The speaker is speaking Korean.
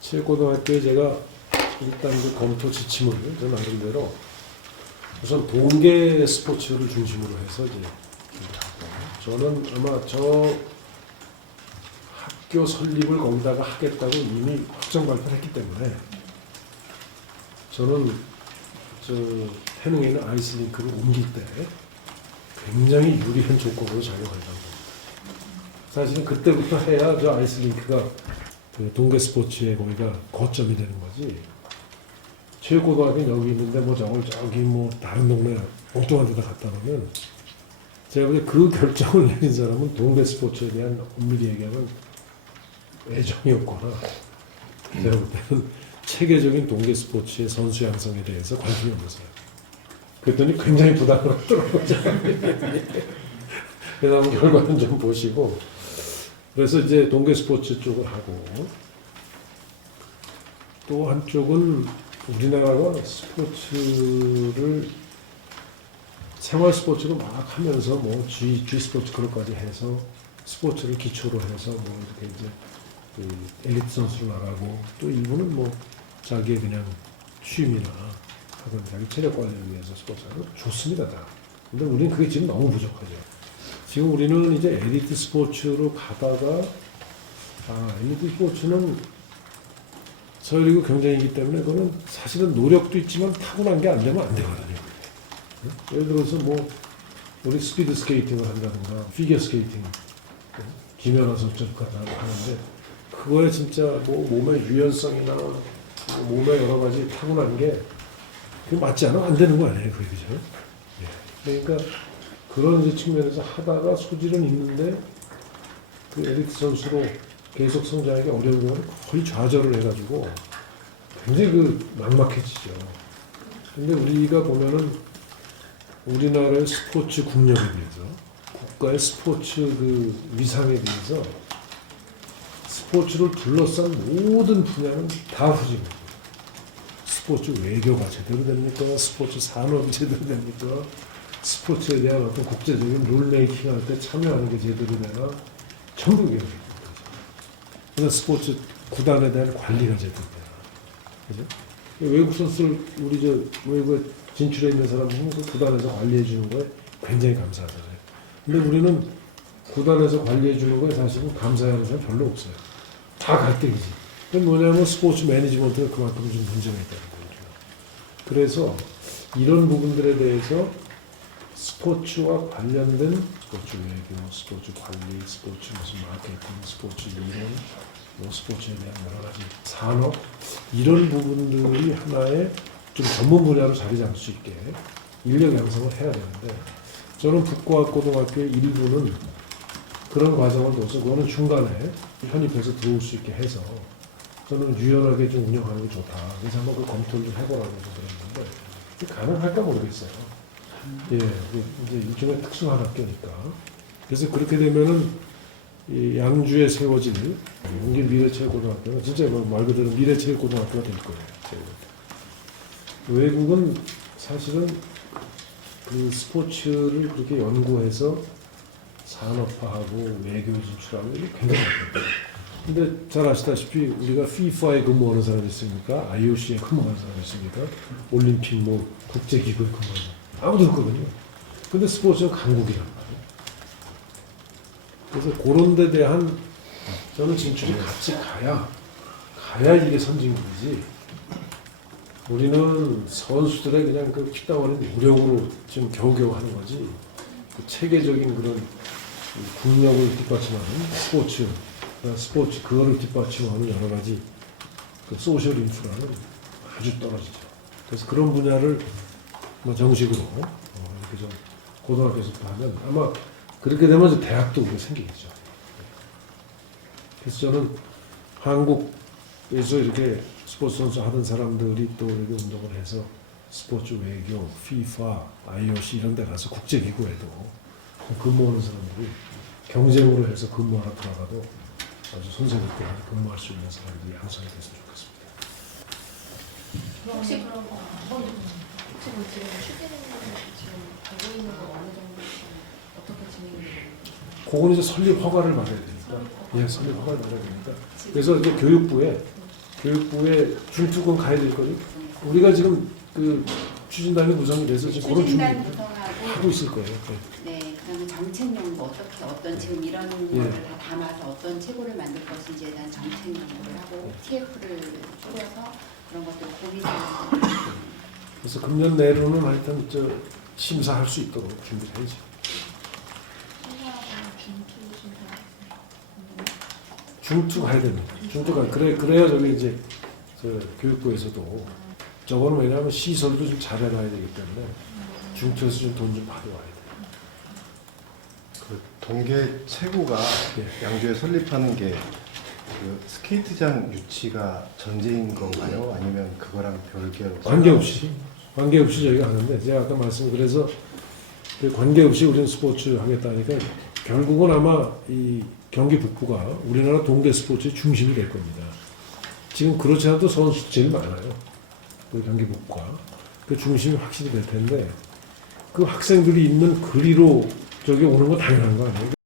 체육고등학교에 제가 일단 그 검토 지침을 저 나름대로 우선 동계 스포츠를 중심으로 해서 이제 저는 아마 저 학교 설립을 거기다가 하겠다고 이미 확정 발표를 했기 때문에 저는 저 태능에 있는 아이스링크를 옮길 때 굉장히 유리한 조건으로 작용한다고 봅니다. 사실은 그때부터 해야 저 아이스링크가 그 동계 스포츠의 거기가 거점이 되는 거지. 체육고등학교는 여기 있는데 뭐 저걸 저기 뭐 다른 동네 엉뚱한 데다 갖다 놓으면 제가 볼때 그 결정을 내린 사람은 동계 스포츠에 대한 엄밀히 얘기하면 애정이 없거나 제가 볼 때는 체계적인 동계 스포츠의 선수 양성에 대해서 관심이 없는 사람. 그랬더니 굉장히 부담을 하더라고요. 그래서 결과는 좀 보시고 그래서 이제 동계 스포츠 쪽을 하고 또 한쪽은 우리나라가 스포츠를 생활 스포츠로 막 하면서 뭐 G, G 스포츠 그것까지 해서 스포츠를 기초로 해서 뭐 이렇게 이제 그 엘리트 선수를 나가고 또 일부는 뭐 자기의 그냥 취미나 하건 자기 체력 관리를 위해서 스포츠하고 좋습니다 다. 근데 우리는 그게 지금 너무 부족하죠. 지금 우리는 이제 엘리트 스포츠로 가다가 아 엘리트 스포츠는 서열이고 경쟁이기 때문에 그거는 사실은 노력도 있지만 타고난 게 안 되면 안 되거든요. 응? 예를 들어서 뭐 우리 스피드 스케이팅을 한다든가 피겨 스케이팅 응? 김연아 선수처럼 하는데 그거에 진짜 뭐 몸의 유연성이나 뭐 몸의 여러 가지 타고난 게 맞지 않으면 안 되는 거 아니에요, 그게 그죠? 예. 그러니까 그런 이제 측면에서 하다가 소질은 있는데 그 엘리트 선수로 계속 성장하기 어려운 경우는 거의 좌절을 해가지고 굉장히 그 막막해지죠. 근데 우리가 보면은 우리나라의 스포츠 국력에 비해서 국가의 스포츠 그 위상에 비해서 스포츠를 둘러싼 모든 분야는 다 후진입니다. 스포츠 외교가 제대로 됩니까? 스포츠 산업이 제대로 됩니까? 스포츠에 대한 어떤 국제적인 룰메이킹 할 때 참여하는 게 제대로 되나? 전부 이게 그렇죠. 그래서 스포츠 구단에 대한 관리가 제대로 되나? 그죠? 외국 선수를 우리 저 외국에 진출해 있는 사람은 그 구단에서 관리해 주는 거에 굉장히 감사하잖아요. 근데 우리는 구단에서 관리해 주는 거에 사실은 감사하는 사람 별로 없어요. 다 갈등이지. 그게 뭐냐면 스포츠 매니지먼트가 그만큼 좀 문제가 있다는 거죠. 그래서 이런 부분들에 대해서 스포츠와 관련된 스포츠 외교, 스포츠 관리, 스포츠 무슨 마케팅, 스포츠 이론, 뭐 스포츠에 대한 여러 가지 산업 이런 부분들이 하나의 좀 전문 분야로 자리 잡을 수 있게 인력 양성을 해야 되는데 저는 북과학고등학교의 일부는 그런 과정을 둬서 그거는 중간에 편입해서 들어올 수 있게 해서 저는 유연하게 좀 운영하는 게 좋다. 그래서 한번 그 검토를 좀 해보라고 좀 그랬는데 가능할까 모르겠어요. 예, 이게 이제 일종의 특수한 학교니까. 그래서 그렇게 되면은 이 양주에 세워질 용기 미래체육고등학교는 진짜 뭐말 그대로 미래체육고등학교가 될 거예요. 외국은 사실은 그 스포츠를 그렇게 연구해서 산업화하고 외교 진출하고 이게 굉장히 어려워요. 근데 잘 아시다시피 우리가 FIFA에 근무하는 사람이 있습니까? IOC에 근무하는 사람이 있습니까? 올림픽 뭐 국제기구에 근무하는 사람. 아무도 없거든요. 근데 스포츠는 강국이란 말이에요. 그래서 그런 데 대한 저는 진출이 같이 가야 가야 이게 선진국이지. 우리는 선수들의 그냥 그 피땀어린 노력으로 지금 겨우겨우 하는 거지. 그 체계적인 그런 이 국력을 뒷받침하는 스포츠, 그 스포츠 그거를 뒷받침하는 여러 가지 그 소셜 인프라는 아주 떨어지죠. 그래서 그런 분야를 뭐 정식으로 어, 이렇게 좀 고등학교에서부터 하면 아마 그렇게 되면 이제 대학도 생기겠죠. 그래서 저는 한국에서 이렇게 스포츠 선수 하던 사람들이 또 이렇게 운동을 해서 스포츠 외교, FIFA, IOC 이런 데 가서 국제기구에도 근무하는 사람들이 경쟁으로 해서 근무하러 들어가도 아주 선생님께 근무할 수 있는 사람들이 양성이 됐으면 좋겠습니다. 혹시 그럼 어, 지금 지금 되고 있는 거 어느 정도 어떻게 진행이 되고? 그건 이제 설립 허가를 받아야 되니까. 예, 설립 허가를 받아야 되니까. 그래서 이제 교육부에 교육부에 중투권 가야 될 거니 우리가 지금 그 추진단이 구성이 돼서 지금 그런 준비 추진단 구성하고 하고 있을 거예요. 네. 네, 그다음에 정책연구 어떻게 어떤 지금 이런 예. 거를 다 담아서 어떤 체고를 만들 것인지에 대한 정책 연구를 하고 TF를 줄여서 그런 것들 고민하는 그래서 금년 내로는 하여튼 저 심사할 수 있도록 준비를. 심사하고 중투 가야 됩니다. 중투가 그래 그래야 저기 이제 저 교육부에서도 저거는 왜냐하면 시설도 좀 잘해놔야 되기 때문에 중투에서 좀 돈 좀 받아와야 돼. 그 동계 최고가 예. 양주에 설립하는 게 그 스케이트장 유치가 전제인 건가요? 아니면 그거랑 별개로 관계없이 관계없이 저희가 하는데 제가 아까 말씀 그래서 그 관계없이 우리는 스포츠 하겠다니까 결국은 아마 이 경기 북부가 우리나라 동계 스포츠의 중심이 될 겁니다. 지금 그렇지 않아도 선수 제일 많아요. 그 경기 북부가 그 중심이 확실히 될 텐데 그 학생들이 있는 거리로 저기 오는 건 당연한 거 아니에요?